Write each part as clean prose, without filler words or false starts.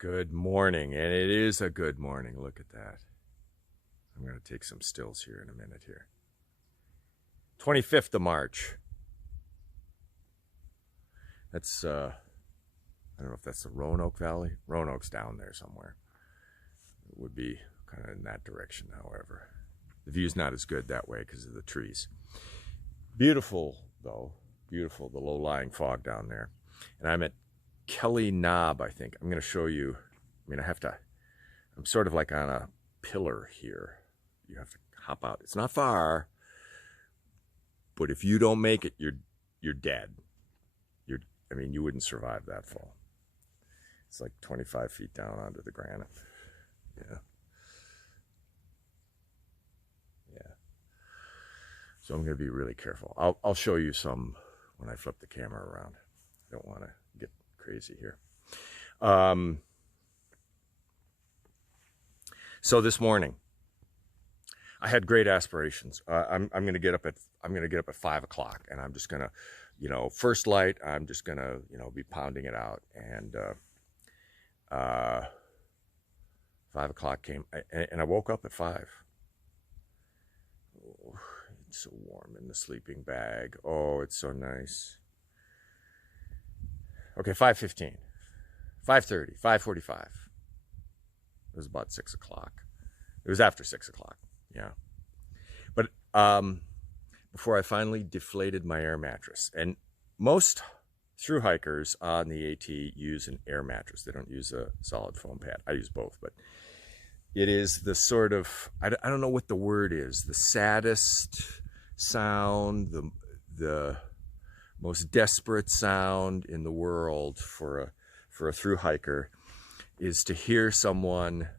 Good morning, and it is a good morning. Look at that. I'm going to take some stills here in a minute here. 25th of March. That's, I don't know if that's the Roanoke Valley. Roanoke's down there somewhere. It would be kind of in that direction, however. The view's not as good that way because of the trees. Beautiful, though. Beautiful, the low-lying fog down there. And I'm at Kelly Knob, I think. I'm going to show you. I mean, I'm sort of like on a pillar here. You have to hop out. It's not far, but if you don't make it, you're dead. You wouldn't survive that fall. It's like 25 feet down onto the granite. Yeah. So I'm going to be really careful. I'll show you some when I flip the camera around. I don't want to get crazy here. So this morning, I had great aspirations. I'm going to get up at 5 o'clock, and I'm just going to, first light. I'm just going to, be pounding it out. And 5 o'clock came, and I woke up at 5. Oh, it's so warm in the sleeping bag. Oh, it's so nice. Okay, 5:15, 5:30, 5:45. It was about 6 o'clock. It was after 6 o'clock, yeah. But before I finally deflated my air mattress. And most thru hikers on the AT use an air mattress. They don't use a solid foam pad. I use both, but it is the sort of, I don't know what the word is, the saddest sound, the most desperate sound in the world for a thru hiker is to hear someone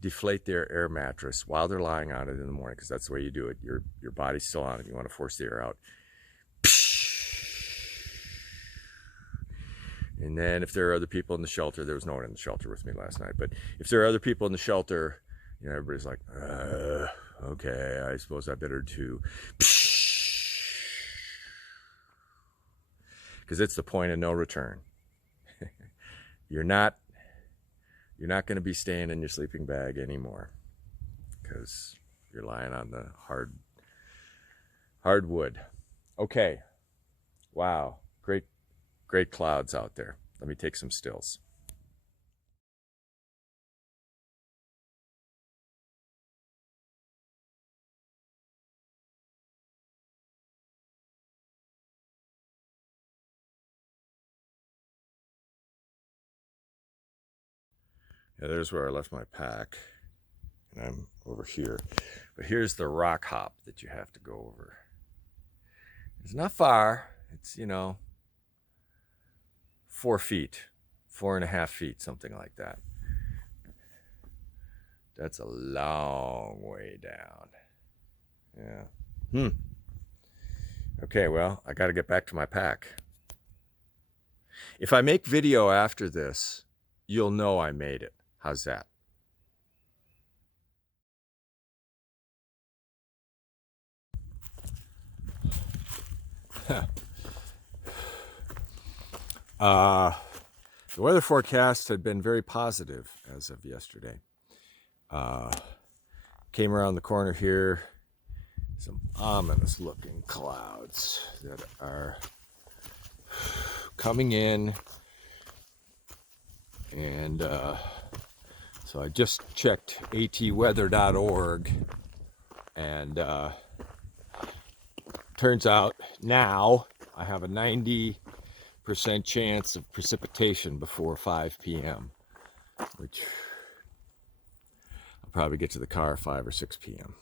deflate their air mattress while they're lying on it in the morning, because that's the way you do it. Your body's still on it. You want to force the air out. And then if there are other people in the shelter, there was no one in the shelter with me last night, but if there are other people in the shelter, everybody's like, okay, I suppose I better too. Because it's the point of no return. You're not going to be staying in your sleeping bag anymore because you're lying on the hard wood. Okay. Wow. Great clouds out there. Let me take some stills. Yeah, there's where I left my pack. And I'm over here. But here's the rock hop that you have to go over. It's not far. It's, 4 feet, 4.5 feet, something like that. That's a long way down. Yeah. Okay, well, I got to get back to my pack. If I make video after this, you'll know I made it. How's that? The weather forecast had been very positive as of yesterday. Came around the corner here, some ominous looking clouds that are coming in. And so I just checked atweather.org, and turns out now I have a 90% chance of precipitation before 5 p.m., which I'll probably get to the car 5 or 6 p.m.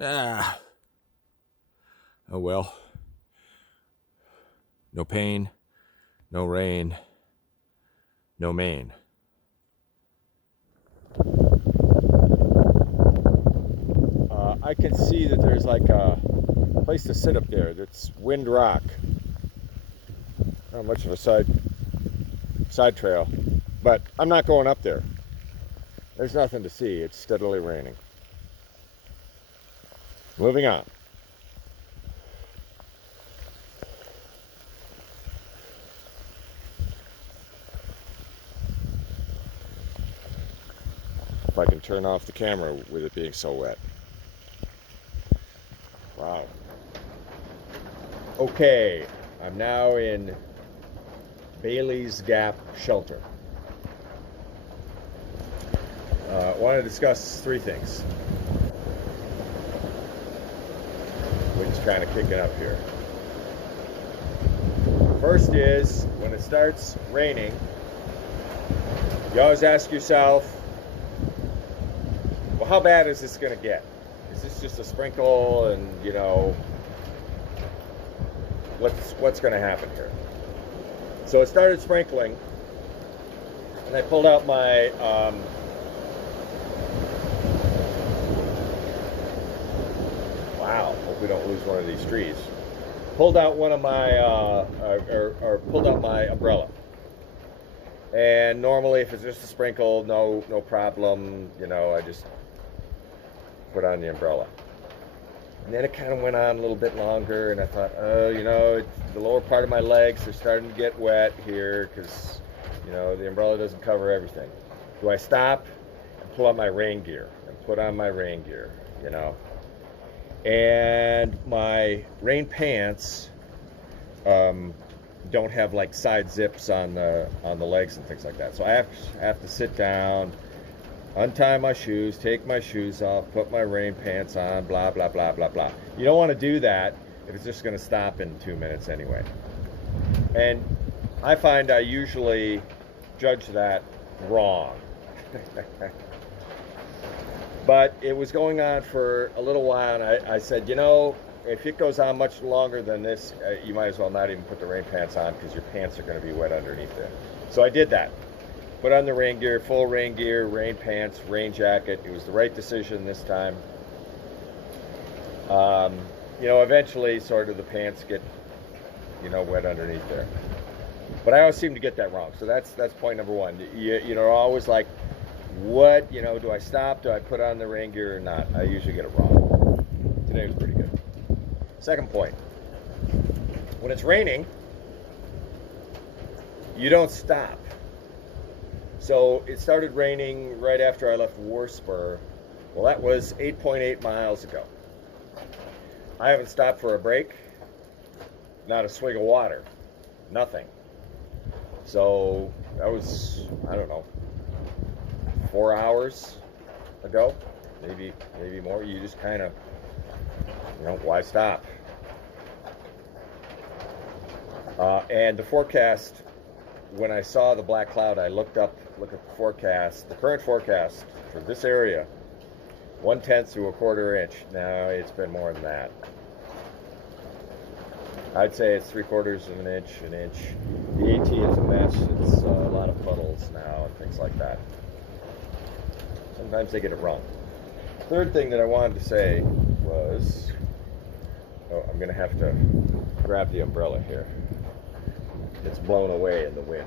Oh well. No pain, no rain, no Maine. I can see that there's like a place to sit up there that's Wind Rock. Not much of a side trail, but I'm not going up there. There's nothing to see. It's steadily raining. Moving on. if I can turn off the camera with it being so wet. Wow. Okay, I'm now in Bailey's Gap Shelter. I want to discuss three things. Wind's kind of kicking up here. First is, when it starts raining, you always ask yourself, well, how bad is this going to get? Is this just a sprinkle and, you know, what's going to happen here? So it started sprinkling, and I pulled out my wow, hope we don't lose one of these trees. Pulled out one of my pulled out my umbrella. And normally, if it's just a sprinkle, no problem. You know, I just put on the umbrella. And then it kind of went on a little bit longer, and I thought, oh, you know, the lower part of my legs are starting to get wet here because, you know, the umbrella doesn't cover everything. Do I stop and pull out my rain gear and put on my rain gear, you know? And my rain pants don't have like side zips on the legs and things like that. So I have to sit down, untie my shoes, take my shoes off, put my rain pants on, blah, blah, blah, blah, blah. You don't want to do that if it's just going to stop in 2 minutes anyway. And I find I usually judge that wrong. But it was going on for a little while, and I said, you know, if it goes on much longer than this, you might as well not even put the rain pants on because your pants are going to be wet underneath there. So I did that. Put on the rain gear, full rain gear, rain pants, rain jacket. It was the right decision this time. You know, eventually sort of the pants get, you know, wet underneath there. But I always seem to get that wrong. So that's point number one. You know, always like, what, you know, do I stop? Do I put on the rain gear or not? I usually get it wrong. Today was pretty good. Second point. When it's raining, you don't stop. So it started raining right after I left Warspur. Well, that was 8.8 miles ago. I haven't stopped for a break. Not a swig of water. Nothing. So that was, I don't know, 4 hours ago, maybe more. You just kind of, you know, why stop? And the forecast, when I saw the black cloud, I looked at the forecast, the current forecast for this area, 1/10 to 1/4 inch. Now it's been more than that. I'd say it's 3/4 of an inch, an inch. The AT is a mess. It's a lot of puddles now and things like that. Sometimes they get it wrong. Third thing that I wanted to say was, oh, I'm going to have to grab the umbrella here. It's blown away in the wind.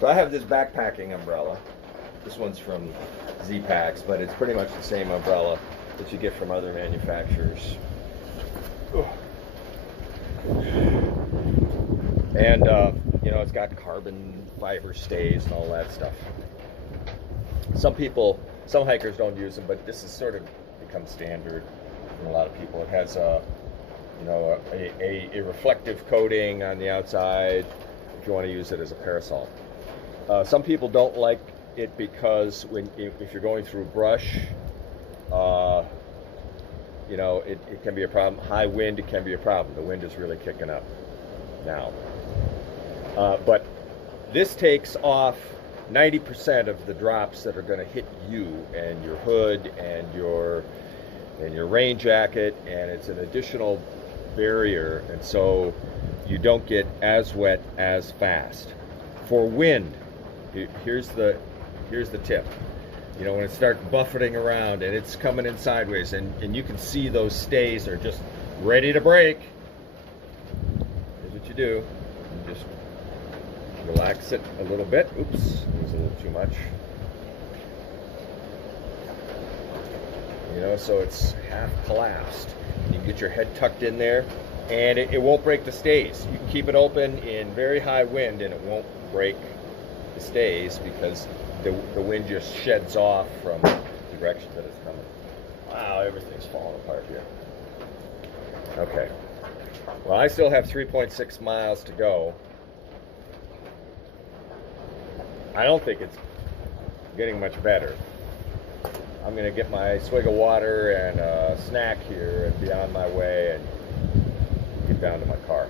So I have this backpacking umbrella. This one's from Z-Packs, but it's pretty much the same umbrella that you get from other manufacturers. And, you know, it's got carbon fiber stays and all that stuff. Some hikers don't use them, but this has sort of become standard in a lot of people. It has a reflective coating on the outside if you want to use it as a parasol. Some people don't like it because if you're going through brush, you know, it can be a problem. High wind, it can be a problem. The wind is really kicking up now. But this takes off 90% of the drops that are going to hit you and your hood and your rain jacket, and it's an additional barrier, and so you don't get as wet as fast. For wind, here's the tip. You know, when it starts buffeting around and it's coming in sideways, and you can see those stays are just ready to break. Here's what you do. You just relax it a little bit. Oops, it was a little too much. You know, so it's half collapsed. You can get your head tucked in there, and it won't break the stays. You can keep it open in very high wind, and it won't break stays because the wind just sheds off from the direction that it's coming. Wow, everything's falling apart here. Okay. Well, I still have 3.6 miles to go. I don't think it's getting much better. I'm going to get my swig of water and a snack here and be on my way and get down to my car.